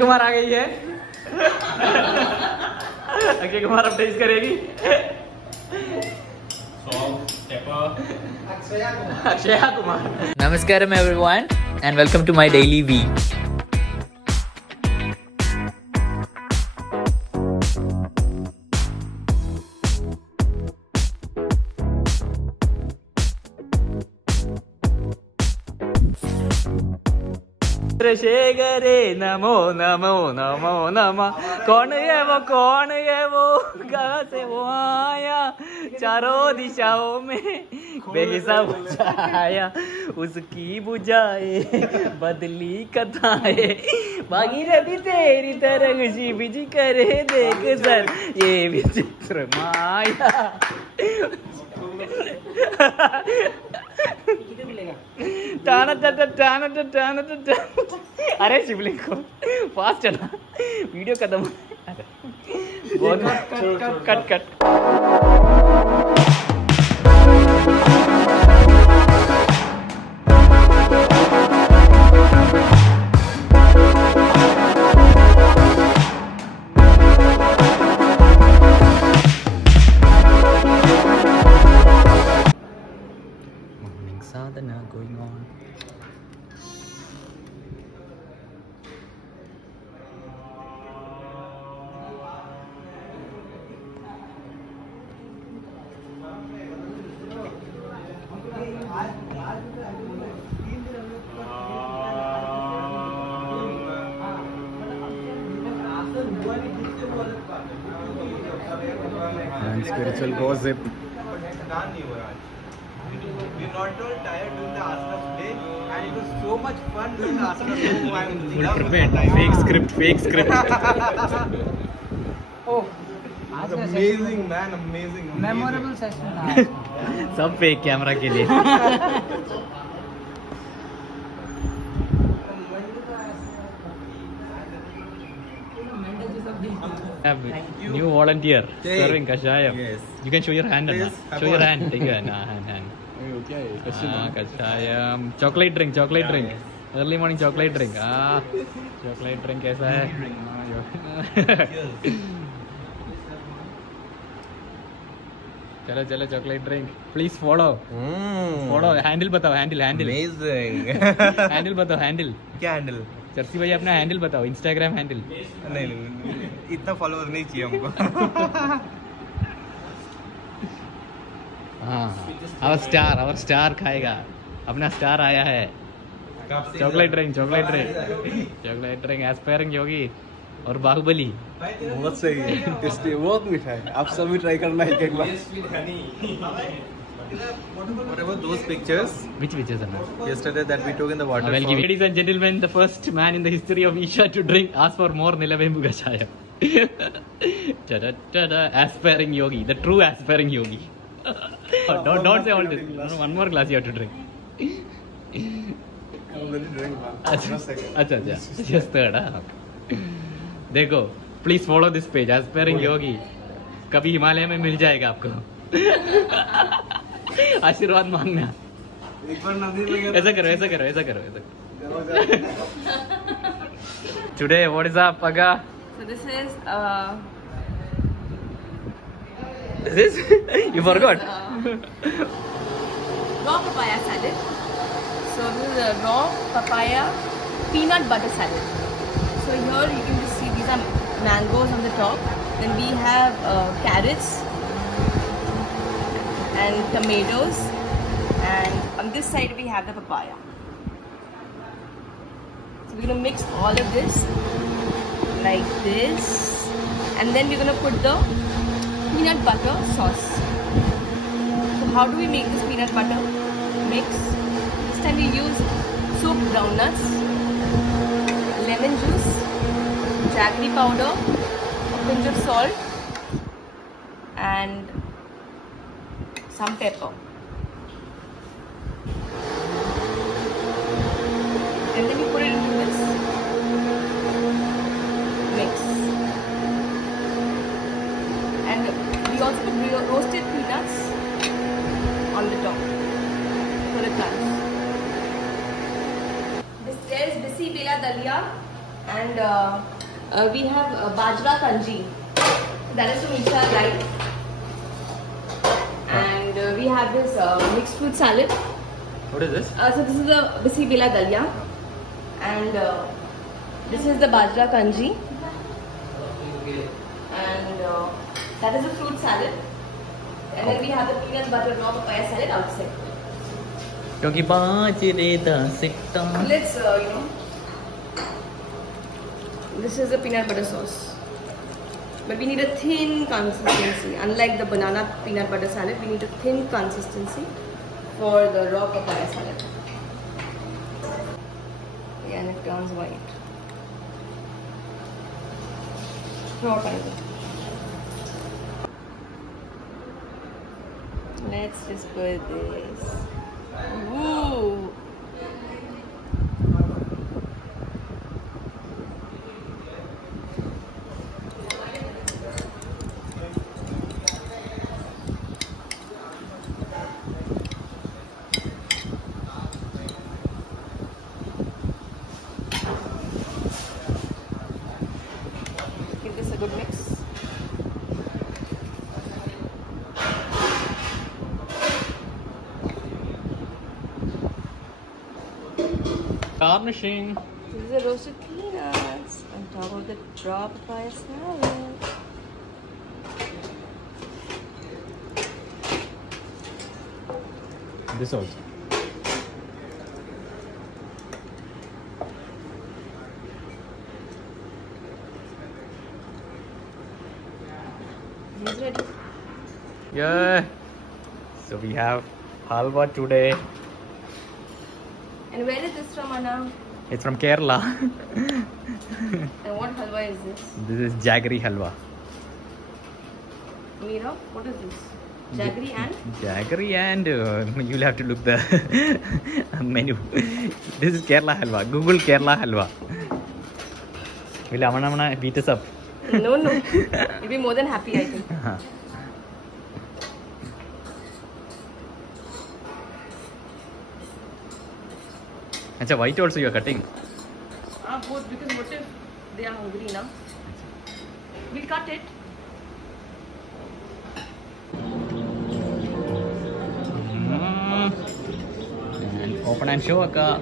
कुमार आ गई है। अक्षय कुमार अब टेस्ट करेगी। Akshay Kumar. Namaskaram everyone and welcome to my daily V. चंद्रशेखरे Namo Namo Namo नमः। कौन है वो कहाँ से वो आया, चारों दिशाओं में बेहिसाब छाया, उसकी बुझाए बदली कथाएं, भागीरथी तेरी तरंग शिविज करे देख सर ये विचित्र माया। अरे शिवलिंग को फास्ट है ना, वीडियो खत्म। बहुत cut Sadhana going on. And spiritual gossip. We not all tired doing the asana today, and it was so much fun doing the asana. So I'm Prepared. Fake script. Oh, amazing, man, amazing. memorable session. सब fake camera के लिए। New volunteer serving kashayam. Yes. You can show your hand. Please, Anna. Show your hand. Take your hand. Okay. Kashayam. Chocolate drink. Early morning chocolate drink. Chocolate drink कैसा है? चलो chocolate drink. Please follow. Follow. Handle बताओ. Handle. Amazing. Handle बताओ. Handle. क्या handle? चर्सी भाई अपना handle बताओ. Instagram handle. नहीं, इतना फॉलोअर नहीं चाहिए हमको। हाँ. Our star खाएगा. अपना स्टार आया है. चॉकलेट ड्रिंक एस्पायरिंग योगी और बाहुबली। बहुत सही है, टेस्टी, बहुत मीठा है। आप सभी ट्राई करना एक बार। Whatever those pictures Which pictures are there? yesterday that we took in the waterfall. Well, ladies and gentlemen, the first man in the history of Isha to drink asked for more Nilavembu Kashayam. Aspiring yogi, the true aspiring yogi. Don't say all this. No, one more glass you have to drink. अच्छा just third. देखो, please follow this page, aspiring yogi. कभी हिमालय में मिल जाएगा आपको। आशीर्वाद मांगना। एक बार नदी में ऐसा करो। Today, what is up, Aga? So this is This? You forgot? raw papaya salad. So this is a raw papaya peanut butter salad. So here you can just see these are mangoes on the top. Then we have carrots and tomatoes, and on this side we have the papaya. So we're gonna mix all of this like this, and then we're gonna put the peanut butter sauce. So how do we make this peanut butter mix? This time we use soaked groundnuts, lemon juice, jaggery powder, a pinch of salt, and some pepper. And then you put it into this mix. And we also put roasted peanuts on the top for the crunch. There is bisi bela dalia, And we have bajra kanji. That is from Isha right. And we have this mixed fruit salad. What is this? So this is the bisi bela dalia. And this is the bajra kanji. And that is the fruit salad. And then we have the peanut butter raw papaya salad outside. क्योंकि बाजरे दा सिक्का. Let's this is the peanut butter sauce. But we need a thin consistency. Unlike the banana peanut butter salad, we need a thin consistency for the raw papaya salad. Yeah, and it turns white. Raw tiger. Let's just put this. Ooh. Give this a good mix. Garnishing. This is the roasted peanuts on top of the raw papaya salad. This also. He's ready. Yeah. So we have halwa today. And where is this from, Anna? It's from Kerala. And what halwa is this? This is jaggery halwa. Made of? What is this? Jaggery and? Jaggery and you'll have to look the menu. This is Kerala halwa. Google Kerala halwa. Will Amana beat us up? No. You'll be more than happy, I think. Achha, white also you are cutting. Both, because what if they are hungry now? We'll cut it. And open and show akka.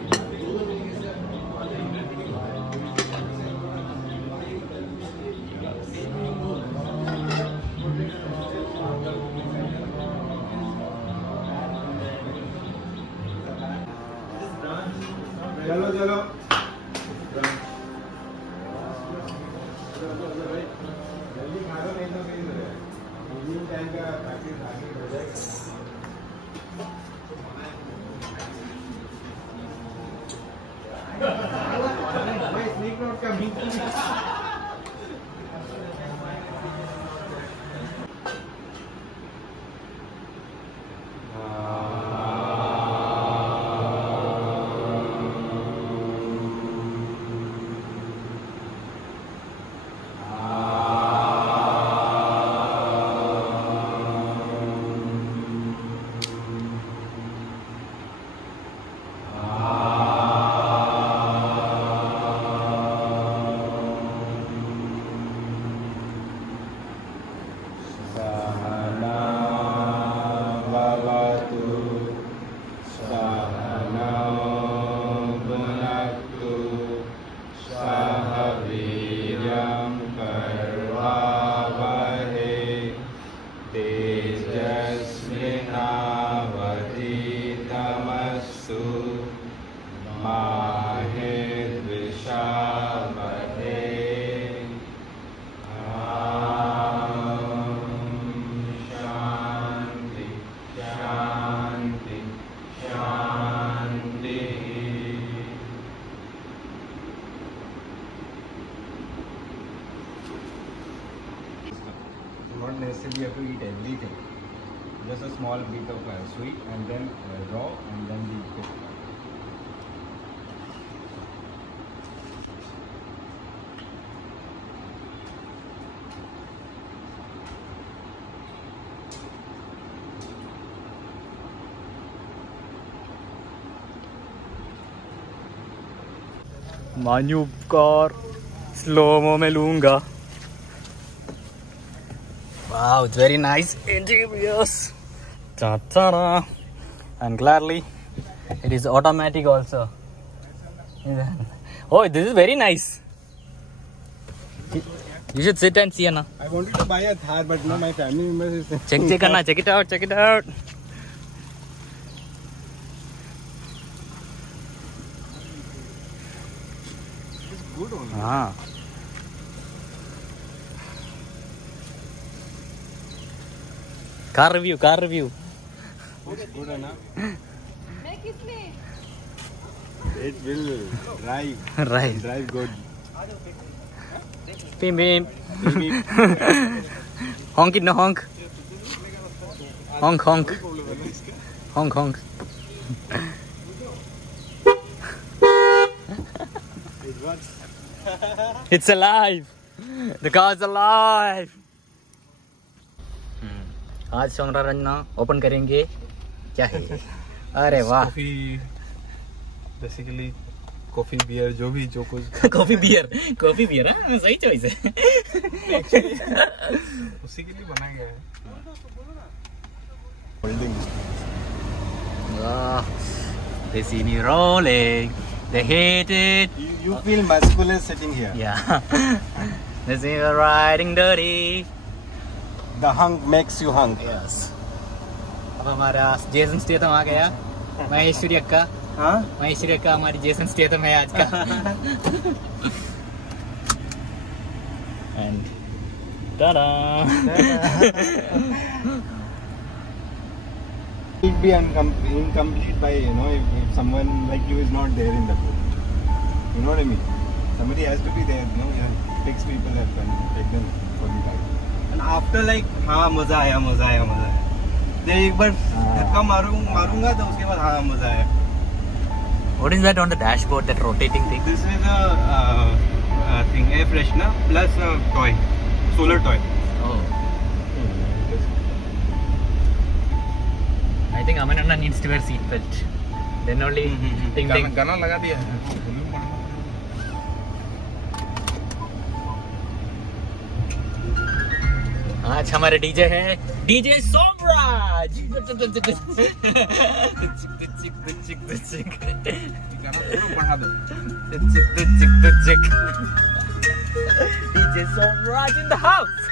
चलो Not necessarily you have to eat everything. Just a small bit of sweet and then raw and then the cooked. मान्यू car slomo में लूंगा. Wow, it's very nice interiors. Ta-ta-da. And clearly, it is automatic also. Oh, this is very nice. You should sit and see, Anna. I wanted to buy a Thar, but no, my family members is Check, Anna. Check it out. Check it out. It's good only. Ah. Car review. It's good enough. It will Right. drive good. Beep beep. Honk it no honk. Honk. Honk. It works. It's alive. The car's alive. आज सोनरा Ranjana open करेंगे. क्या है? अरे वाह. Basically coffee beer जो कुछ coffee beer हाँ सही चॉइस है. उसी के लिए बनाया गया है. Holding. They see me rolling. They hate it. You feel muscular sitting here. Yeah. They see me riding dirty. The hunk makes you hunk. Yes. अब हमारा जेसन स्टेथम आ गया. महेश्वरी अक्का. हाँ? महेश्वरी अक्का हमारी जेसन स्टेथम है आज का. And ta-da. It will be incomplete by if someone like you is not there in the group. You know what I mean? Somebody has to be there. Yeah. 6 people have done. Take them for the ride. And after like हाँ मजा आया. जब एक बार धक्का मारूंगा तो उसके बाद हाँ मजा आया. What is that on the dashboard? That rotating thing? This is a thing, air freshener plus a toy, solar toy. Oh. I think Amananna needs to wear seatbelt. Then only ting. गाना लगा दिया है. आज हमारे DJ है DJ Somraj. बढ़ा दो. DJ Somraj in the house.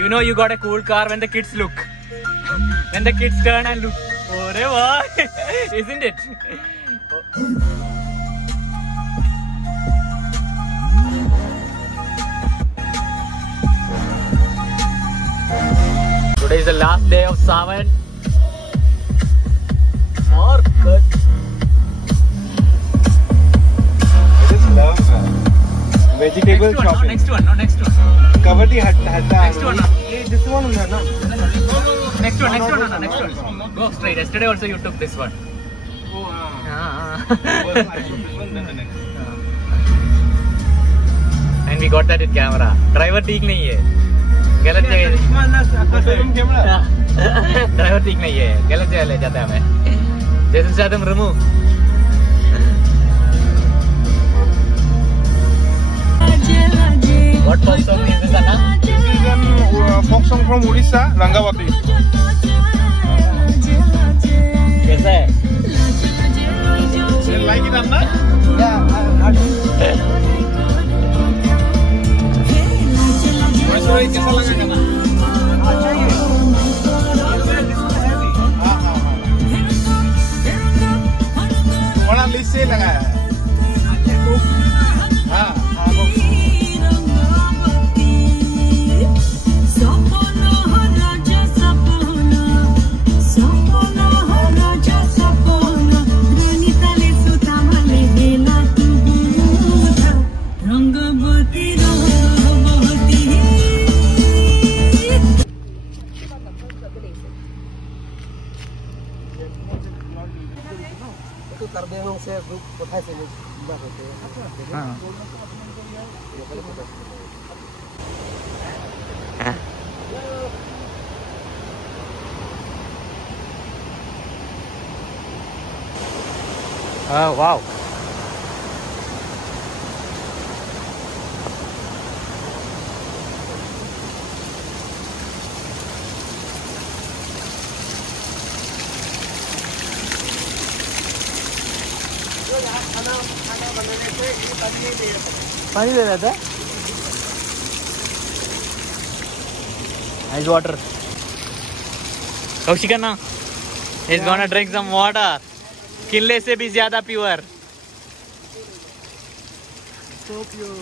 You know you got a cool car when the kids look. When the kids turn and look. Oh, wow. Isn't it? Today is the last day of Sawan. More good. I just love vegetable shopping. Next one. Cover the hatta. Next one. This one no. Next one. Go straight. Yesterday also you took this one. Oh, And we got that in camera. Driver ठीक नहीं है. गलत जगह. Driver ठीक नहीं है. गलत जगह ले जाता है हमें. जैसे Statham remove. What folk song is this, Anna? This is a folk song from Odisha, Rangavati. कैसा है? You like it, Anna? कैसा लगा गाना? अच्छा ही है. बड़ा लिस्ट से लगा है. हाँ. हाँ वाओ पानी दे रहा था आइस वाटर कौशिकन्ना is gonna drink some water किले से भी ज्यादा प्योर So pure.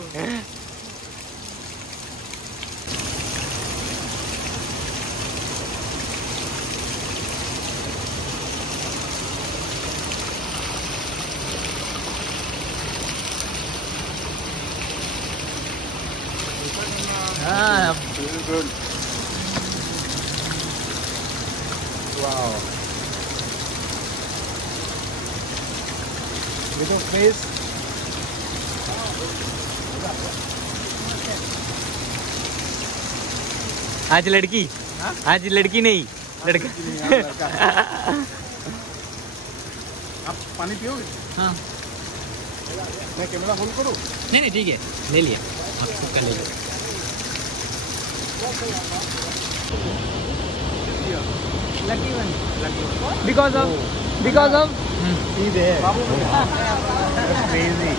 हाँ Very good. Wow. With your face. आज लड़की आज लड़की नहीं लड़का आप पानी पियोगे? हाँ मैं कैमरा होल्ड करूँ? नहीं नहीं ठीक है ले लिया आप सबका ले लिया Lucky one. because of See there. That's crazy.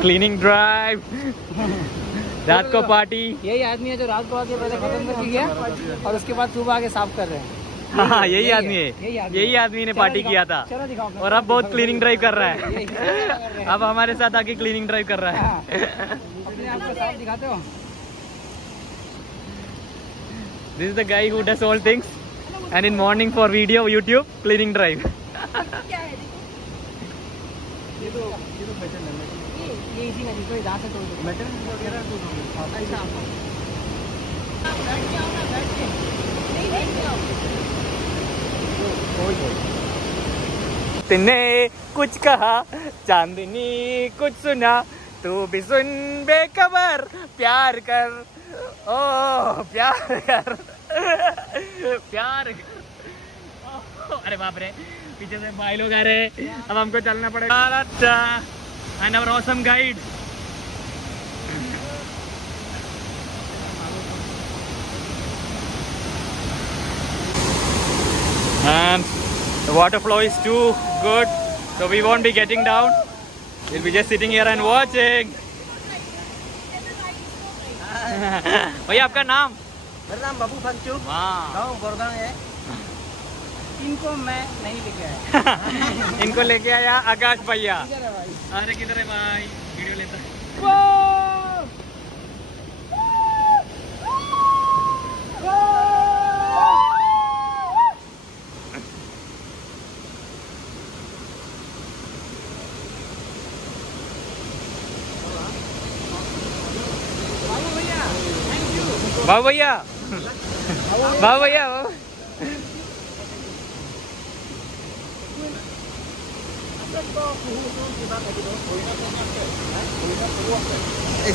Cleaning drive रात को पार्टी यही आदमी है जो रात को आके पहले खत्म करके गया और उसके बाद सुबह आके साफ कर रहे हैं। हाँ यही आदमी है यही आदमी ने पार्टी किया था चलो दिखाओ अपना। और अब बहुत क्लीनिंग ड्राइव कर रहा है अब हमारे साथ आके क्लीनिंग ड्राइव कर रहा है अपने आप को साफ दिखाते हो। This is the guy who does all things and in morning for video YouTube cleaning drive ये इसी नदी को इधर से तोड़ दो। मेटल वगैरह तो ऐसा बैठ जाओ ना बैठ के नहीं बैठ जाओ। तुमने कुछ कहा चांदनी कुछ सुना तू भी सुन बेखबर प्यार कर ओ प्यार कर प्यार कर। अरे बाप रे पीछे से भाई लोग आ रहे अब हमको चलना पड़ेगा and our awesome guide and the water flow is too good so we won't be getting down we'll be just sitting here and watching भैया आपका नाम मेरा नाम बाबू फंचू गाँव गोरगांव है। इनको मैं नहीं लेके आया इनको लेके आया आकाश भैया अरे किधर है भाई वीडियो लेता बाबू भैया बाबू भैया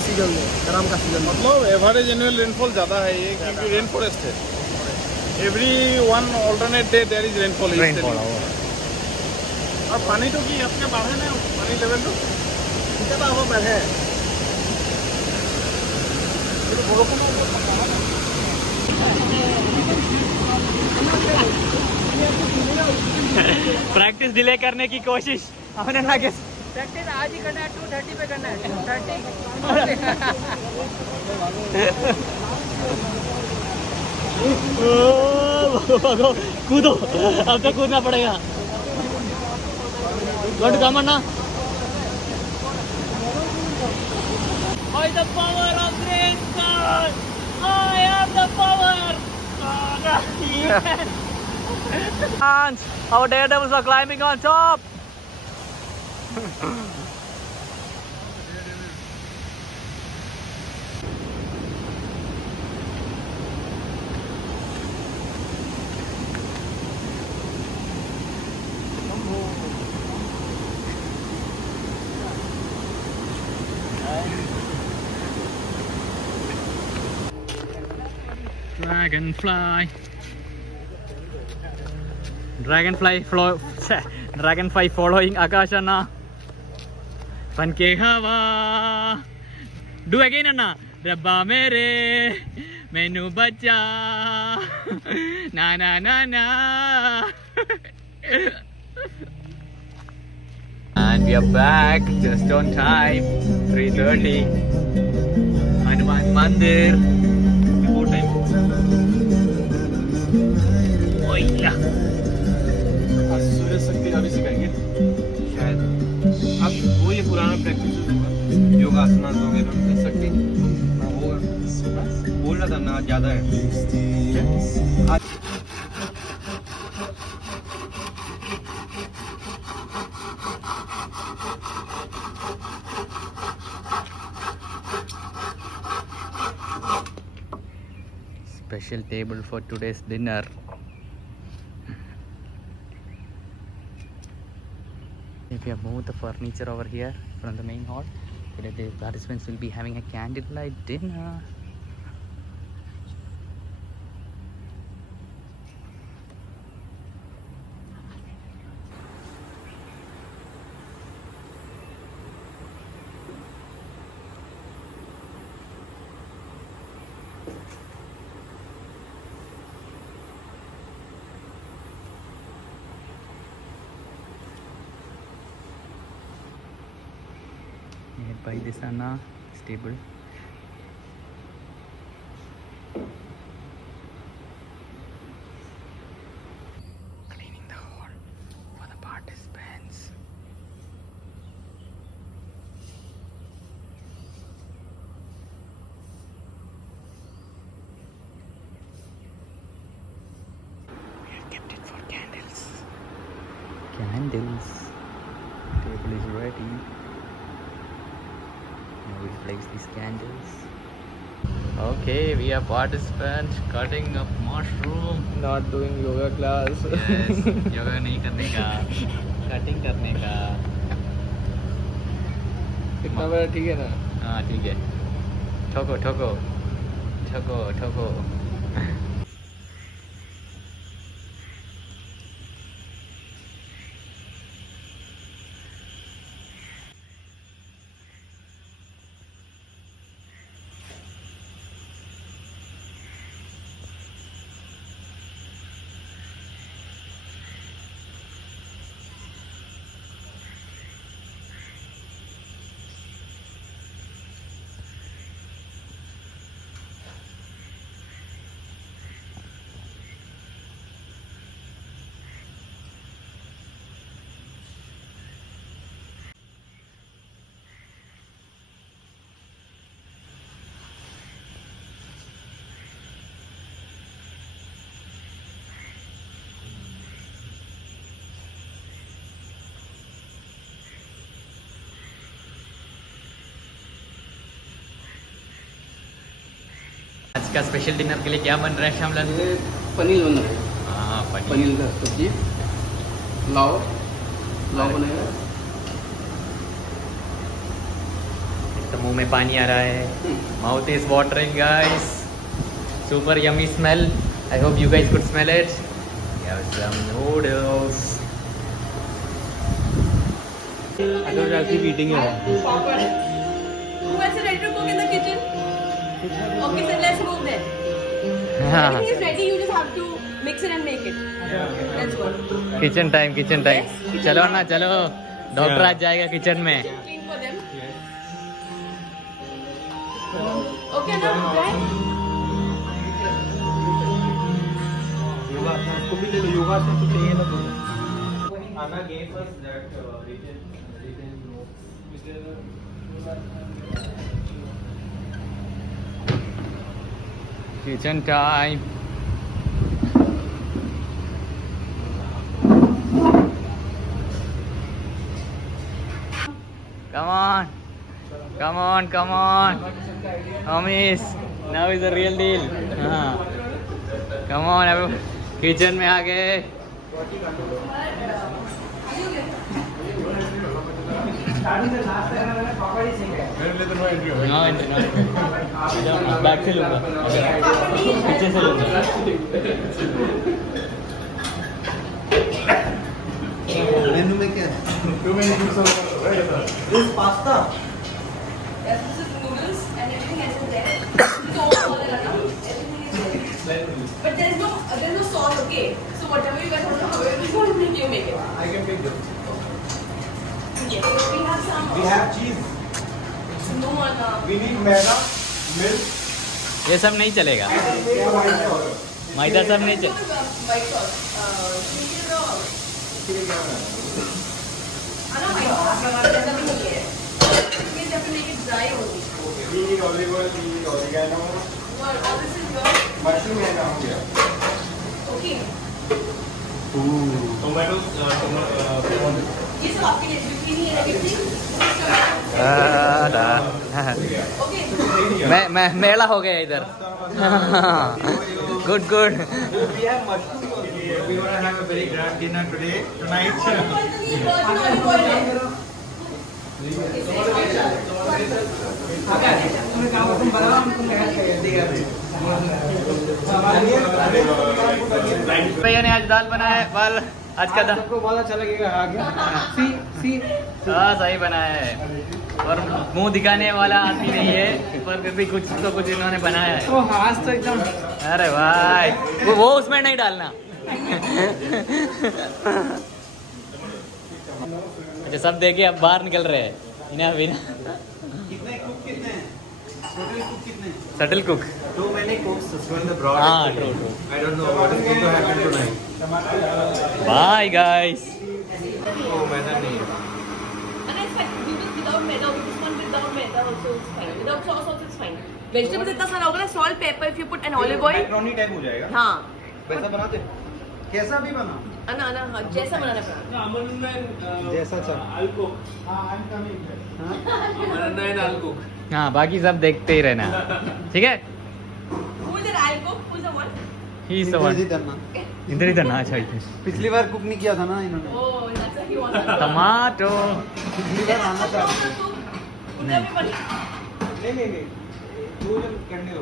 सीजन में गरम का सीजन मतलब एवरेज एनुअल रेनफॉल ज़्यादा है ये क्योंकि रेन फॉरेस्ट है every one alternate day there is rainfall और पानी तो की अपने बढ़े ना पानी लेवल तो कितना हो बढ़े प्रैक्टिस डिले करने की कोशिश हमने ना के प्रैक्टिस आज ही करना है 2:30 पे करना है 2:30 कूदो अब तो कूदना पड़ेगा गोट कम ना I the power of grace God I have the power yes. And our daredevils are climbing on top Dragonfly. Dragonfly following Akash Anna. Panke Hawa. Do again Anna. Rabba mere menu bacha. Na na na na. And we are back just on time. 3:30. Hanuman Mandir. Before time. Oh yeah. सूर्य शक्ति अभी सिखाएंगे शायद। अब वो ये पुराना practice होगा, योगासना वगैरह सूर्य शक्ति होगा। बोल रहा था ना ज्यादा है। Special table for today's dinner. If we have moved the furniture over here from the main hall, today the participants will be having a candlelight dinner. By this Anna stable. Cleaning the hall for the participants. We have kept it for candles. Candles. Table is ready. Now we'll place these candles. Okay, we are participants cutting up mushroom. Not doing yoga class. Yes, yoga नहीं करने का, cutting करने का. कितना बड़ा ठीक है ना? हाँ ठीक है. ठोको ठोको, ठोको ठोको. आज का स्पेशल डिनर के लिए क्या बन रहा है श्यामलाल? पनीर बन रहा है। हाँ पनीर का सब्जी, पुलाव बनेगा। तो मुंह में पानी आ रहा है, mouth is watering guys, super yummy smell. I hope you guys could smell it. some noodles. अगर जाके मीटिंग है। Who has ready to cook in the kitchen? Okay, so let's move there. Everything is ready. You just have to mix it and make it. Let's go. Kitchen time, kitchen time. Yes, kitchen चलो time. ना, चलो। Doctor आज जाएगा kitchen में। Clean for them. Okay, now right? योगासन उसको भी ले लो, योगासन तो चाहिए ना तो। Anna gave us that written note. Kitchen time. Come on, come on, come on, homies. Now is the real deal. Come on, everyone. Kitchen में आ गए। नो एंट्री नो बैक से लूँगा पीछे से लूँगा मेनू में क्या है? This pasta. Yes, this is noodles and everything else is there. So all around, everything is there. But there's no sauce, okay? So whatever you guys want to, however you want to make, you make it. I can pick them. Yes, we have some. We have cheese. No one. We need maida, milk. ये सब नहीं चलेगा मैदा सब नहीं चल White sauce. Anna, white sauce. जैसा भी नहीं है. We have to make it dry only. We need olive oil. We need oregano. Well, all this is your. Mushroom है ना हो गया. Okay. Tomatoes. ये सब आपके लिए zucchini and everything. Okay. मैं मेला हो गया इधर good good We have mushroom. We want to have a very grand dinner today, tonight. भैया ने आज दाल बनाया है बाल आज का दाल आपको बहुत अच्छा लगेगा आगे. सी. हाँ सही बनाया है और मुंह दिखाने वाला आदमी नहीं है पर फिर भी कुछ तो कुछ इन्होंने बनाया है. वो हाथ तो एकदम. अरे भाई वो उसमें नहीं डालना. अच्छा सब देखे अब बाहर निकल रहे हैं इन्हें अभी ना. कितने कुक कितने हैं? टोटल कुक कितने हैं? Shuttle cook. Too many cooks in the broad. हाँ true true. I don't know what is going to happen tonight. Bye guys. Oh, मैदा नहीं है. And it's fine. We will without maida. This one without maida also is fine. Without sauce also is fine. Vegetables इतना सारा होगा ना. Salt, pepper. If you put an olive oil. Macaroni type हो जाएगा. हाँ. वैसा बनाते? कैसा भी बना. अन्ना हाँ जैसा बनाना पड़ा. जैसा चाह. हाँ बाकी सब देखते ही रहना ठीक है. Who's the I'll cook? Who's the one? ही सब इधर इधर ना. अच्छा पिछली बार कुक नहीं किया था ना इन्होंने. Oh, that's what he wants. Tomato. पिछली बार आना था. नहीं. करने दो.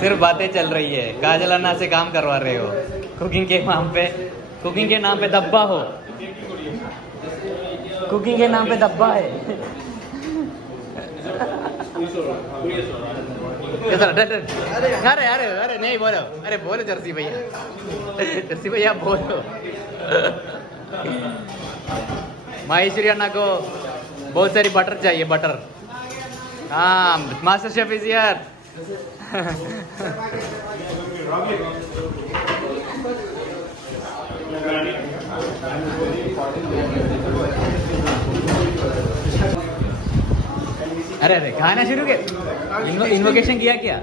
सिर्फ बातें चल रही है. काजल अन्ना से काम करवा रहे हो कुकिंग के नाम पे. कुकिंग के नाम पे दब्बा हो. कुकिंग के नाम पे दब्बा है. अरे अरे अरे नहीं बोलो. अरे बोलो जर्सी भैया. जर्सी भैया बोलो. माहेश्वरी अन्ना को बहुत सारी बटर चाहिए. बटर. हाँ मास्टर शेफ इज हियर. अरे अरे खाना शुरू किया. इन्वोकेशन किया क्या?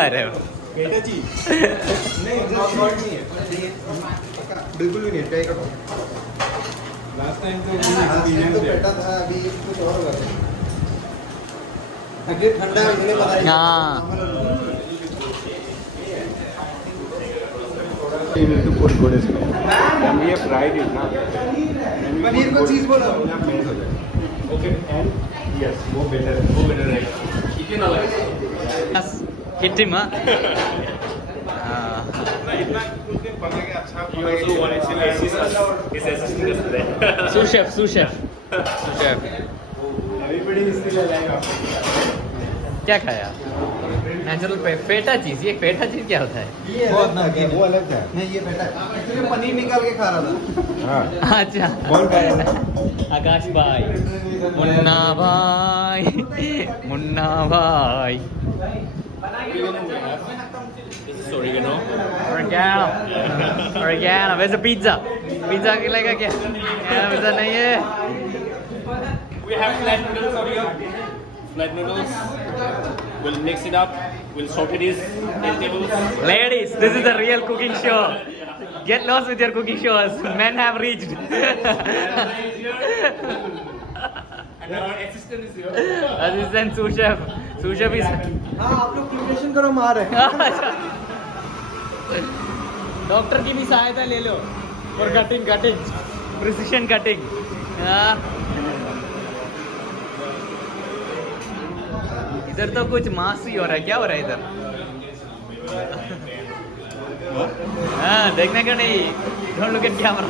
अरे बेटा जी नहीं है. बिल्कुल भी नहीं. ट्राई करो. लास्ट टाइम तो बेटा था. अभी कुछ और हुआ. अभी ठंडा है इसलिए पता नहीं. हाँ You need to put good smell. When we have fried it, na. Paneer को चीज बोलो. Okay, and yes, वो better रहेगा. चिकन अलग. Hit him. हाँ इतना कुछ बना के अच्छा. You also want to his assistant is there. sous chef. Everybody इसके लिए जाएगा. क्या खाया? नेचुरल फेटा चीज. ये फेटा चीज क्या होता है? ये वो अलग है. नहीं ये बेटा एक्चुअली पनीर निकाल के खा रहा था. हाँ. अच्छा कौन खा रहा था? आकाश भाई. मुन्ना भाई. This is oregano. Oregano. वैसे पिज्जा खिलाएगा क्या? पिज्जा नहीं है. We have flat noodles over here. Flat noodles. We'll mix it up. We'll saute these vegetables. Ladies, this is the real cooking show. Get lost with your cooking shows. Men have reached. And our assistant is here. Assistant sous chef. Sous chef is. हाँ आप लोग preparation करो. मार है. Doctor की भी सहायता ले लो और कटिंग प्रिसिशन कटिंग। इधर तो कुछ मास ही हो रहा है, क्या हो रहा है इधर? हाँ देखने का नहीं, don't look at camera.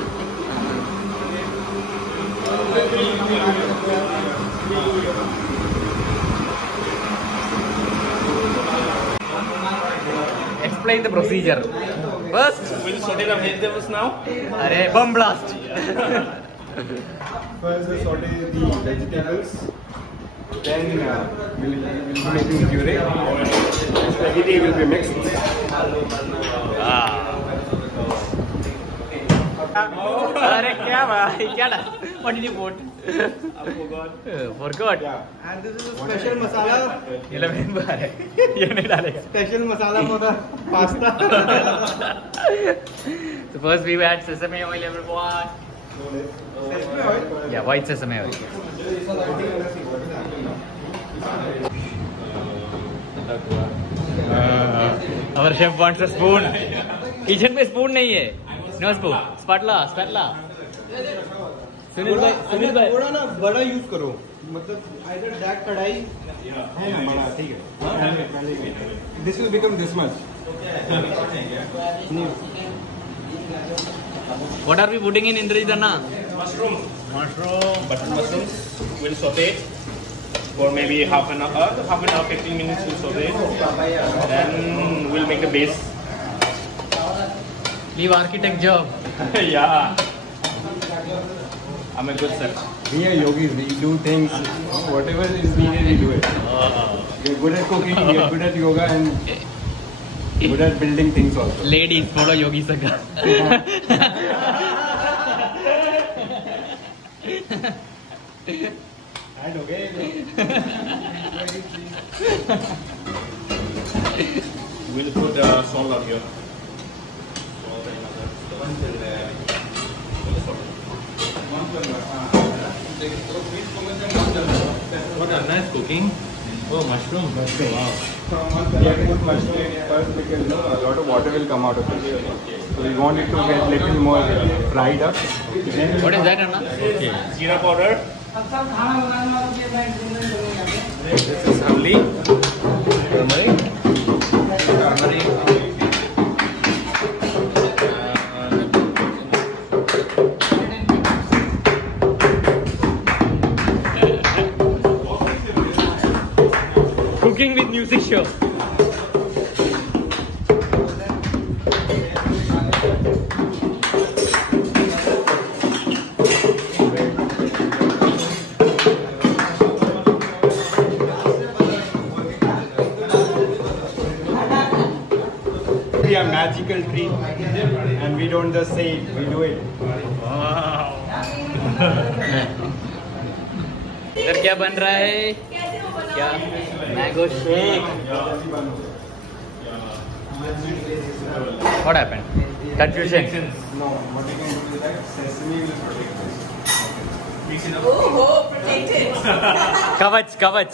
Explain the procedure. First, We'll saute the vegetables now. अरे बम blast. First we saute the vegetables, then we'll be making puree. Spaghetti will be mixed. अरे क्या भाई, क्या डाल? What did you put? I forgot. Forgot. And this is a special masala. ये लमन बार है, ये नहीं डालेगा। Special masala for the pasta. So first we add sesame oil, everyone. Sesame oil. Yeah, white sesame oil. Our chef wants a spoon. Kitchen में spoon नहीं है. No spoon. Spatula. Sunil भाई. थोड़ा ना बड़ा यूज करो, मतलब either that कढ़ाई है ना बड़ा, ठीक है. This will become this much. What are we putting in Indrajit Anna? Mushroom. Button mushrooms. We'll saute it for maybe half an hour, 15 minutes. We'll saute it. Then we'll make the base. Leave architect job. Yeah. I'm a good chef. We are yogis. We do things. Whatever is needed, we do it. We are good at cooking. We are good at yoga and good at building things also. Ladies, follow Yogi Saga. And okay. We'll put salt out here. What Anna is cooking? Oh, mushroom. Wow. We have to put mushroom first because a lot of water will come out of it. So we want it to get little more fried up. Then What is that, Anna? Okay. Jeera powder. This is haldi, turmeric. Cooking with music show. We are magical treat and we don't just say it, we do it. इधर क्या बन रहा है? क्या? Mango shake. What happened? Confusion. No, what you can do is that sesame will protect this. Oh, protected. कवच.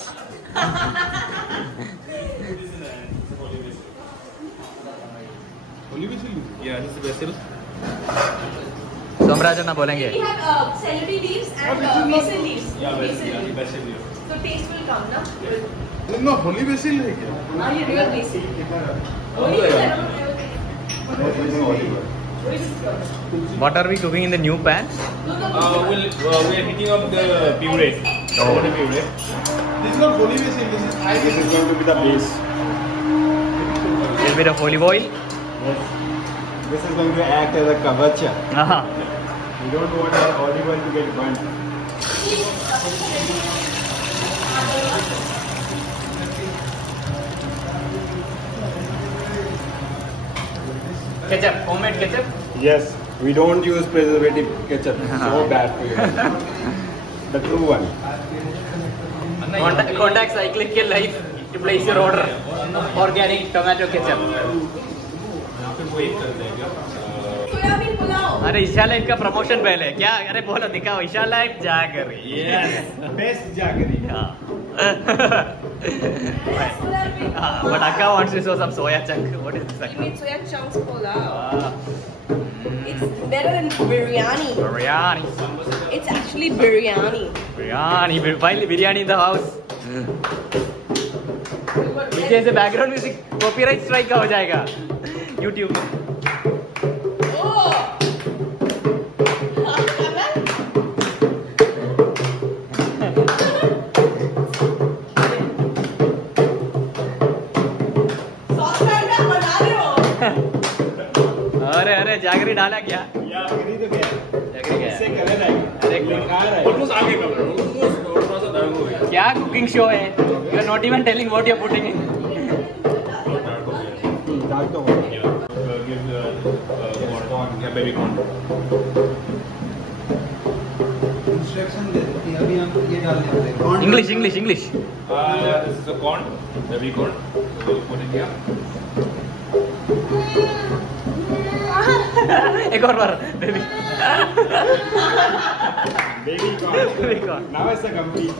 Yeah, this is basil. Somraj अन्ना बोलेंगे. We have celery leaves and basil leaves. Yeah, Basil. basil. So taste will come, na? No, holy basil है क्या? Are you real basil? Only basil. What are we cooking in the new pan? We are heating up the puree. Tomato puree. This is not holy basil, this is going to be the base. Little bit of olive oil. This is going to act as a kavacha. Uh-huh. We don't want our olive oil to get burnt. Ketchup, homemade ketchup. Yes, we don't use preservative ketchup. So bad for you. The true one. Contact Cyclic Life to place your order. Organic tomato ketchup. soyabean pulao. अरे Isha life का promotion पहले क्या? अरे बोलो दिखाओ Isha life जागरी. Yes, best jaggery. But Akka wants to show some soya chunk. What is this? We Akka? made soya chunks pulao. Ah, It's better than biryani. biryani. It's actually biryani. Biryani. Finally biryani in the house. पीछे से background music copyright strike का हो जाएगा YouTube में. Oh! अरे अरे जागरी डाला क्या? Jaggery तो क्या है? जागरी क्या इससे है? कलर आएगा. अरे बेकार है. Almost आगे कलर. Almost थोड़ा सा डार्क हो गया. क्या कुकिंग शो है? You are not even telling what you are putting in. दाग तो हो. Yeah. Give the corn. Yeah, baby corn. Instruction दे दो कि अभी हम ये डालने वाले हैं. Corn English डालना- English English. This is the corn, baby corn. So we'll put it here. एक और बार baby. Baby corn. Baby corn. Now it's a complete.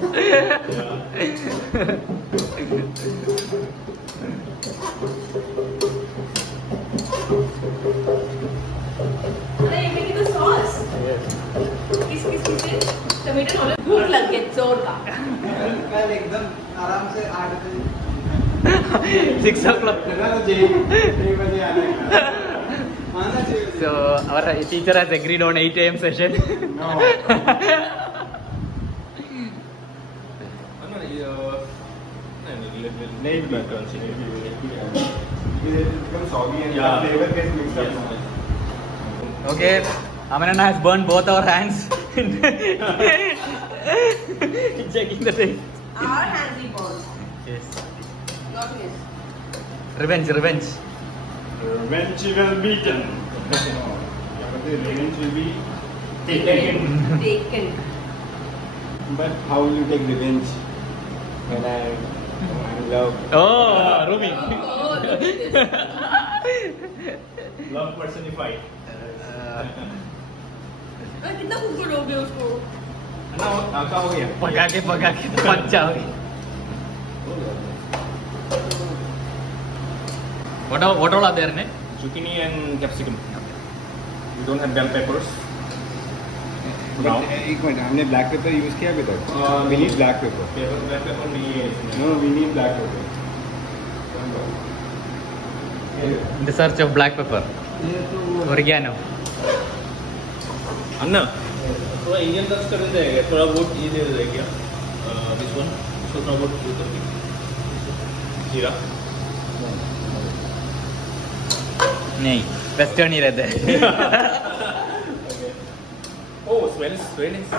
Are you making the sauce? किस टमाटर और भूख लग गई जोर का. कल एकदम आराम से 8 बजे 6 o'clock. चला तो 6 बजे आना है. आना चाहिए. So our teacher has agreed on 8 a.m. session. No. नहीं becomes soggy and Yeah. flavor gets mixed up. Okay, Amanana has burned both our hands. Checking the taste. Our hands we burned, Yes. not his. Revenge, revenge. Revenge will be taken. But the revenge will be taken. Taken. But how will you take revenge when I love? Oh, Rumi. Oh, look at this. Love personified. अरे कितना खूबसूरत हो गया उसको. ना आपका हो गया. पका के पंचा हो गई. What all are there in it? Zucchini and capsicum. We don't have bell peppers. Brown. एक मिनट हमने ब्लैक पेपर यूज किया अभी तक. We need black pepper. Bell pepper नहीं है इसमें. No, we need black pepper. In the search of black pepper. Oregano. अन्ना थोड़ा Indian touch कर देगा, थोड़ा बहुत ये दे देगा क्या? This one, so थोड़ा बहुत ये कर देगा. जीरा. नहीं, वेस्टर्न ही रहते हैं. Oh, smells very nice.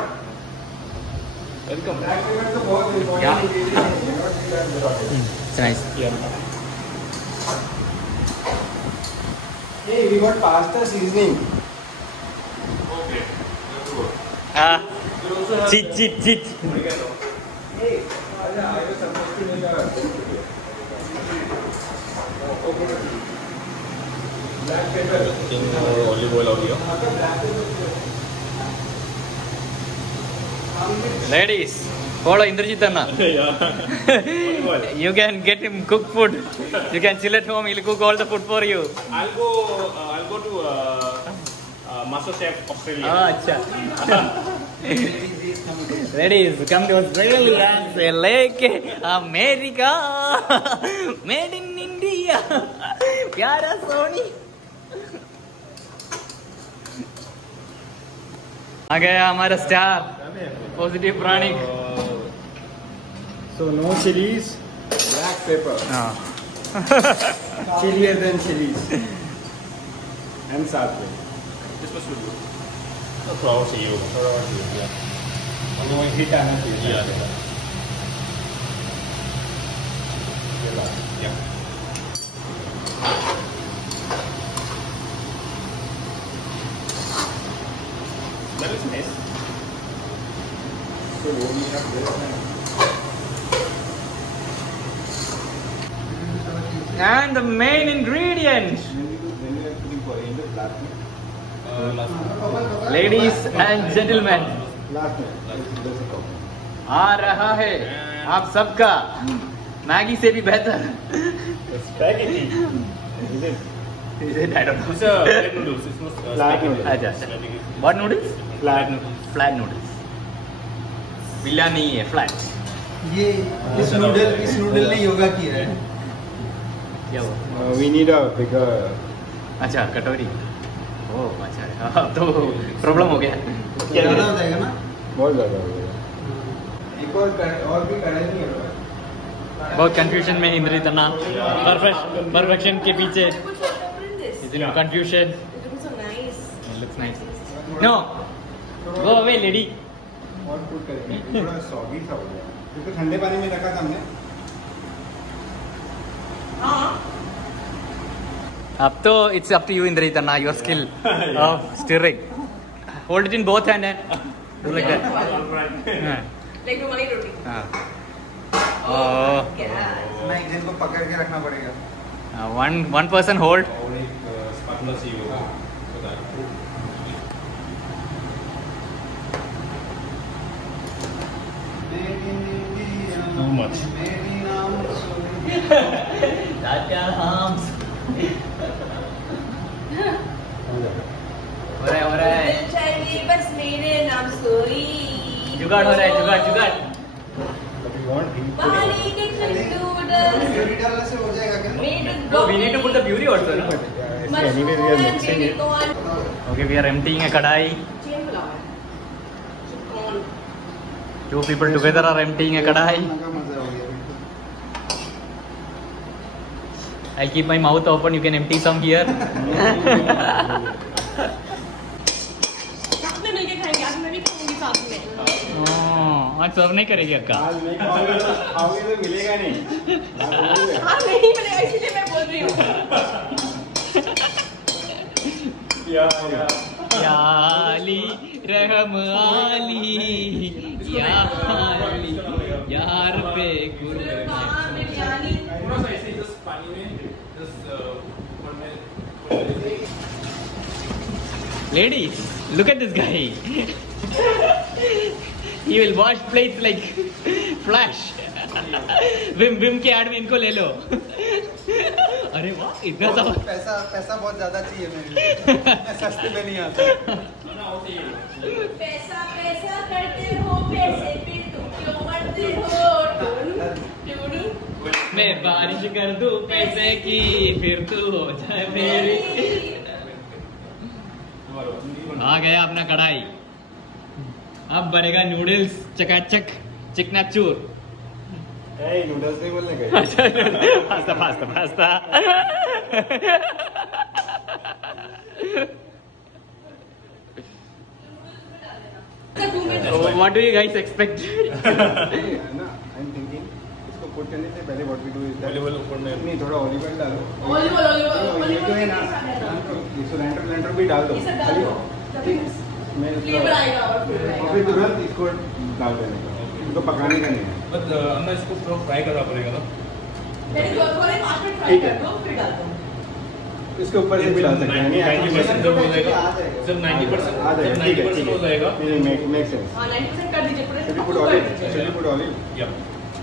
Welcome. Black pepper तो बहुत important Yeah. ingredient है. It's nice. Yeah. Hey, we got pasta seasoning. Okay. Ah, You also have cheat. oregano. Hey, I was supposed to make a black pepper. Olive oil out here. Ladies, follow Indrajit Anna. Yeah. Olive oil. You can get him cook food. You can chill at home. He'll cook all the food for you. I'll go to MasterChef Australia. Ah, अच्छा. Ladies, come to Australia. Say लेके America. Made in India. प्यारा सोनी. आ गया हमारा star. Positive pranic. So no chilies, black pepper. हाँ. Chillier than chilies. And साथ में. This much will do. थोड़ा और चाहिए होगा. थोड़ा और chilies. वो हिट आना चाहिए. Yeah. ये बात. Yeah. That is nice. So वो भी आप this time. And the main ingredient. When you are putting coriander, black pepper. Ladies and gentleman, आ रहा है आप सबका मैगी से भी बेहतर Spaghetti. Is it? I don't know. It's a flat noodles. It's not Flat noodles. अच्छा अच्छा. What noodles? Flat noodles. Villa नहीं है, फ्लैट. ये इस नूडल ने योगा किया है. क्या हुआ? We need a bigger. अच्छा कटोरी. ओह अच्छा, अब तो प्रॉब्लम हो गया. ज़्यादा हो जाएगा ना. बहुत ज़्यादा हो गया. एक और भी कढ़ाई नहीं है. बहुत कंफ्यूजन में इंद्रित अन्ना. परफेक्शन के पीछे confusion. Looks nice. No, go away, lady. और कुक करके थोड़ा सॉगी सा हो गया. क्योंकि ठंडे पानी में रखा था हमने. अब तो it's up to you, Indrit Anna, your skill of stirring. Hold it in both hands and do like that. Like rumali roti. हाँ. Oh, yeah. मैं एक दिन को पकड़ के रखना पड़ेगा. One person hold. और एक spatula चाहिए होगा. Too much. हो रहा है. दिल चाहिए बस मेरे नाम सोई. जुगाड़ हो रहा है, जुगाड़. पानी के noodles. प्यूरी डालने से हो जाएगा क्या? We need to put the puree also, no? Anyway, we are mixing it. Okay, we are emptying a kadai. Two people together are emptying a kadai. मजा हो गया. I'll keep my mouth open. You can empty some here. साथ में मिलके खाएंगे. आज मैं भी खाऊंगी साथ में. आज सर्व नहीं करेगी अक्का. आज नहीं खाओगे तो मिलेगा नहीं. हाँ नहीं मिलेगा, इसीलिए मैं बोल रही हूँ. या अली रहम आली, या अली यार पे कुर्बान. Biryani. Ladies, look at this guy. He will wash plates like flash. Vim के ऐड में इनको ले लो. अरे वाह, इतना सब पैसा बहुत ज्यादा चाहिए मेरे. सस्ते में नहीं आता. पैसा पैसा करते हो, पैसे पे तुम क्यों मरते हो. मैं बारिश कर दूं पैसे की, फिर तू हो जाए मेरी. आ गया अपना कढ़ाई. अब बनेगा नूडल्स चकाचक चिकनाचूर. नूडल्स नहीं बोलने गए. Pasta. What do you guys expect? I'm thinking इसको पुट करने से पहले what we do is that Olive oil ऊपर में. नहीं थोड़ा ऑलिव ऑयल डालो. Olive oil. ये तो है ना. ये सिलेंडर भी डाल दो. फ्लेवर आएगा और और फिर तुरंत इसको डाल देने का. इसको पकाने का नहीं है. बट अन्ना इसको थोड़ा फ्राई करना पड़ेगा ना. थोड़े 5 मिनट फ्राई ठीक है. कर दो, फिर डाल दो. इसके ऊपर से भी डाल सकते हैं. 90% जब हो जाएगा, जब 90% आ जाएगा. ठीक है, 90% हो जाएगा. Make sense. हाँ 90% कर दीजिए पूरे. Should we put olive? Yeah.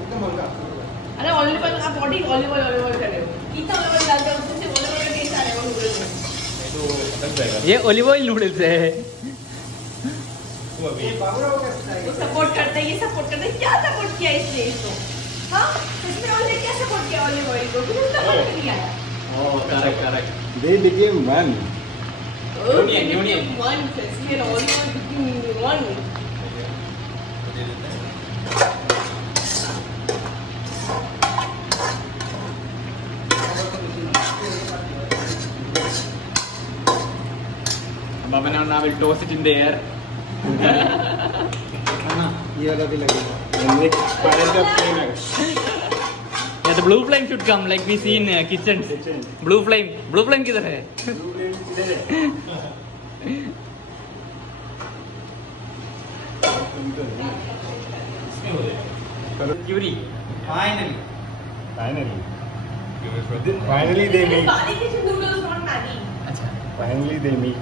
एकदम हल्का. अरे ऑलिव ऑयल आप ऑलिव ऑयल कर रहे हो. कितना ऑलिव ऑयल डालते हो उससे ऑलिव ऑयल का टेस्ट आ जाएगा नूडल्स में. तो अटक जाएगा. ये ऑलिव ऑयल नूडल्स है. तो अभी वो सपोर्ट करते हैं, ये सपोर्ट करते हैं. क्या सपोर्ट किया इसने इसको? हाँ इसमें ऑलिव क्या सपोर्ट किया ऑलिव ऑयल को? किसी ने सपोर्ट नहीं किया. Correct. They became one. Union. One festival olive oil between one. Baba now will toss it in the air. ये वाला भी लगेगा. And make spiral का flame है. Yeah, the blue flame should come like we see in kitchen. Blue flame किधर है? Puree. Finally they make. Bali kitchen noodles, not Maggi. अच्छा. Finally they meet.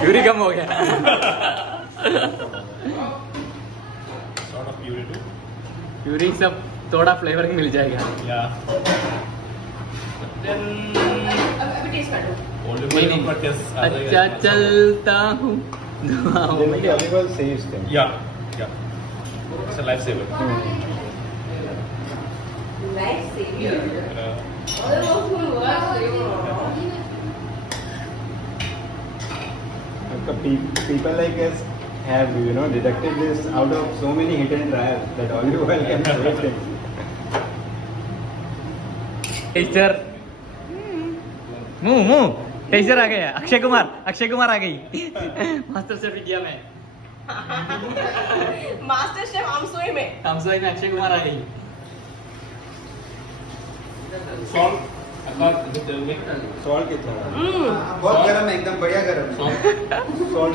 Puree कम हो गया। प्यूरी सब थोड़ा flavour मिल जाएगा। अच्छा चलता हूँ। People like us have, deducted this out of so many hit and trials that olive oil can do it. Tester मुंह टेस्टर आ गया। अक्षय कुमार आ गई मास्टर शेफ इंडिया में। मास्टर शेफ आमसोई में अक्षय कुमार आ गई। सॉल्ट कितना? बहुत गरम है, एकदम बढ़िया गरम। Salt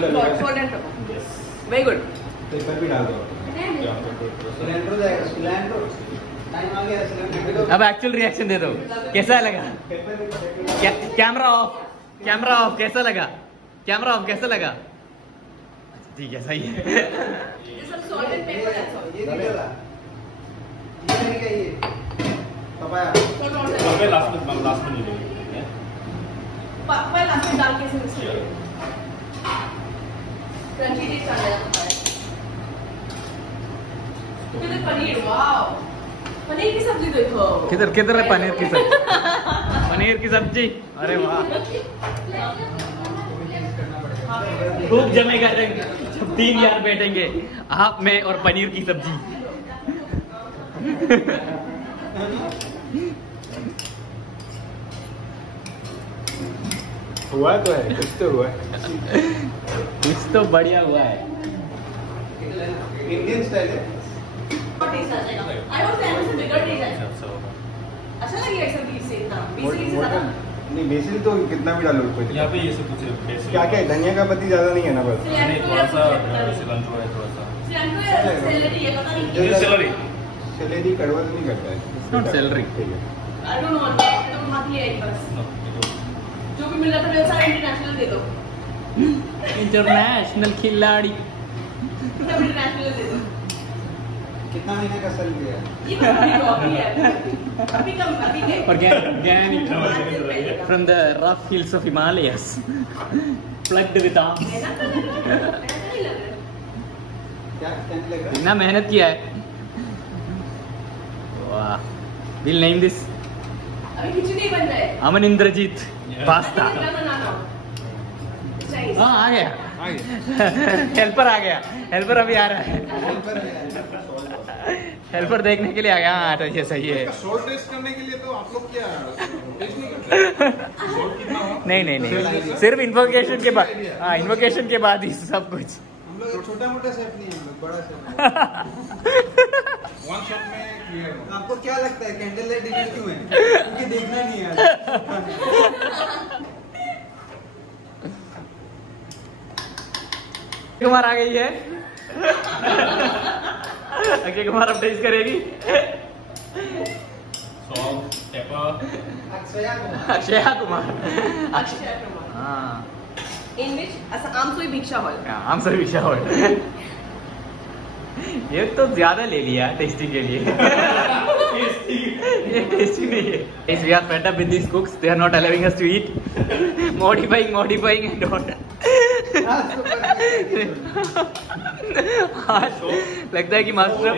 very good. पेपर भी डाल दो। सिलेंडर जाएगा, सिलेंडर टाइम आ गया। सिलेंडर अब एक्चुअल रिएक्शन दे दो, कैसा लगा? कैमरा ऑफ कैसा लगा? कैमरा ऑफ कैसा लगा? ठीक है, सही है। ये सब सॉल्ट एंड पेपर है। ये नहीं क्या ये पपाया लास्ट में पापा लास्ट में डाल के इसे मिक्स करो। क्रंची टेस्ट आ जाएगा। किधर पनीर? वाओ, पनीर की सब्जी देखो। किधर है पनीर की सब्जी? पनीर की सब्जी, अरे वाह। खूब जमेगा जब 3 यार बैठेंगे, आप में और पनीर की सब्जी। हुआ तो है, कुछ तो हुआ है। कुछ तो बढ़िया हुआ है। इंडियन स्टाइल है। टेस्ट आ जाएगा। आई वाज देयर से बिगर टेस्ट आएगा। अच्छा लगेगा ऐसा बीफ से इतना। बेसिकली से ज्यादा नहीं, बेसिकली तो कितना भी डालो कोई। यहाँ पे ये सब कुछ बेसिक क्या है, धनिया का पत्ती ज्यादा नहीं है ना बस। नहीं, थोड़ा सा सिलेंडर है, थोड़ा सा सेलेरी है, पता नहीं। सेलेरी कड़वा नहीं करता है। Not celery. ठीक है। आई डोंट नो, तो हाथ ही है बस। जो भी मिल रहा था मेरे सारे इंटरनेशनल दे दो। इंटरनेशनल खिलाड़ी। सब इंटरनेशनल दे दो। कितना महीने का सैलरी है? ये अभी है। अभी के Organic from the rough hills of Himalayas, plugged with arms. ऐसा नहीं लग रहा। क्या लग रहा है? इतना मेहनत किया है। वाह, we'll name this अभी खिचड़ी बन रहा है। अमन इंद्रजीत पास्ता। हाँ, आ गया। हेल्पर आ गया। हेल्पर अभी आ रहा है। हेल्पर देखने के लिए आ गया। हाँ, तो ये सही है। सॉल्ट टेस्ट करने के लिए तो आप लोग क्या टेस्ट नहीं करते? सॉल्ट कितना हो? नहीं, सिर्फ इन्वोकेशन के बाद। हाँ, इन्वोकेशन के बाद ही सब कुछ। हम लोग छोटा मोटा शेफ नहीं है, हम लोग बड़ा शेफ। वन शॉट में क्लियर हो। आपको क्या लगता है कैंडल लाइट डिनर क्यों है? क्योंकि देखना नहीं है। कुमार आ गई है। अक्षय कुमार अब टेस्ट करेगी। Salt, pepper. अक्षय कुमार। हाँ, In which आमसोई भिक्षा हॉल। आम सर विषय हो। ये तो ज्यादा ले लिया टेस्टिंग के लिए। ये टेस्टिंग नहीं है। Yes, we are fed up with these cooks. They are not allowing us to eat. Modifying and all. लगता है कि master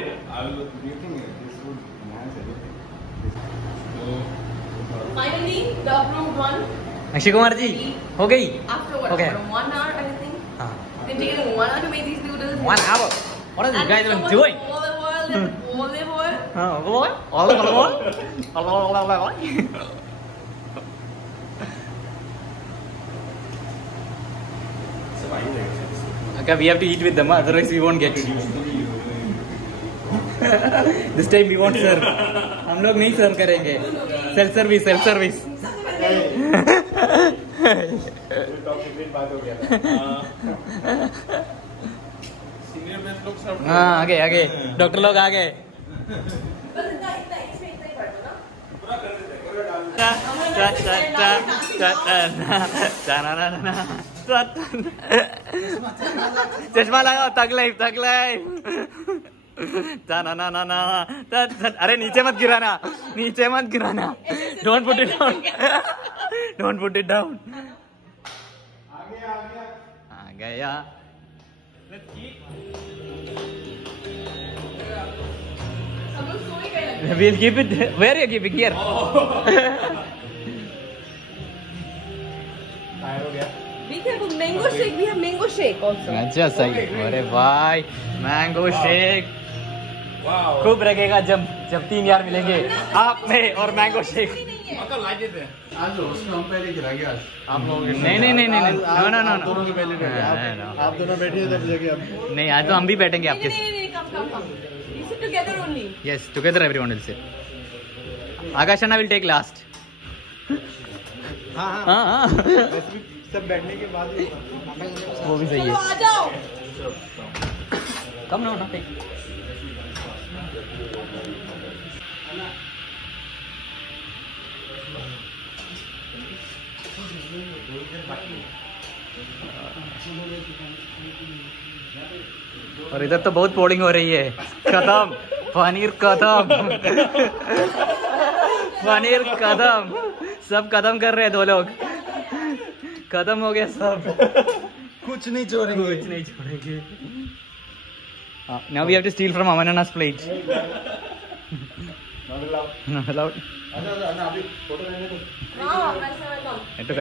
Finally, the approved one. Akshay Kumar ji हो गई। After what? Okay. Around 1 hour, I think. हाँ, They've taken 1 hour to make these noodles. 1 hour. What are you And guys so even much doing? Olive oil, there's olive oil. Okay, we have to eat with them, otherwise we won't get it. This time we won't serve. हम लोग नहीं सर्व करेंगे। Self service. Senior best लोग सब हाँ आगे आगे doctor लोग आ गए चश्मा लगाओ तक लाइफ अरे नीचे मत गिराना डोंट पुट इट डाउन आ गया We'll keep it. Where are you keeping here? We have a mango shake. We have mango shake also. अच्छा सही अरे भाई मैंगो शेक Wow. खूब रखेगा जब 3 यार मिलेंगे आप में और mango shake Uncle like it. आज उसको हम पहले गिरा गया आप लोगों के नहीं नो दोनों के पहले आप दोनों बैठिए तब लेके आप नहीं आज तो हम भी बैठेंगे आपके साथ Come. You sit together only. Yes, together everyone will sit. Akashana will take last. हाँ सब बैठने के बाद वो भी सही है आ जाओ. कम ना take. और इधर तो बहुत पोलिंग हो रही है खत्म पनीर खत्म सब खत्म कर रहे हैं 2 लोग खत्म हो गया सब कुछ नहीं छोड़ेंगे now we have to steal from Amanana's plate not allowed अभी फोटो लेने हाँ, ऐसा मैं कम.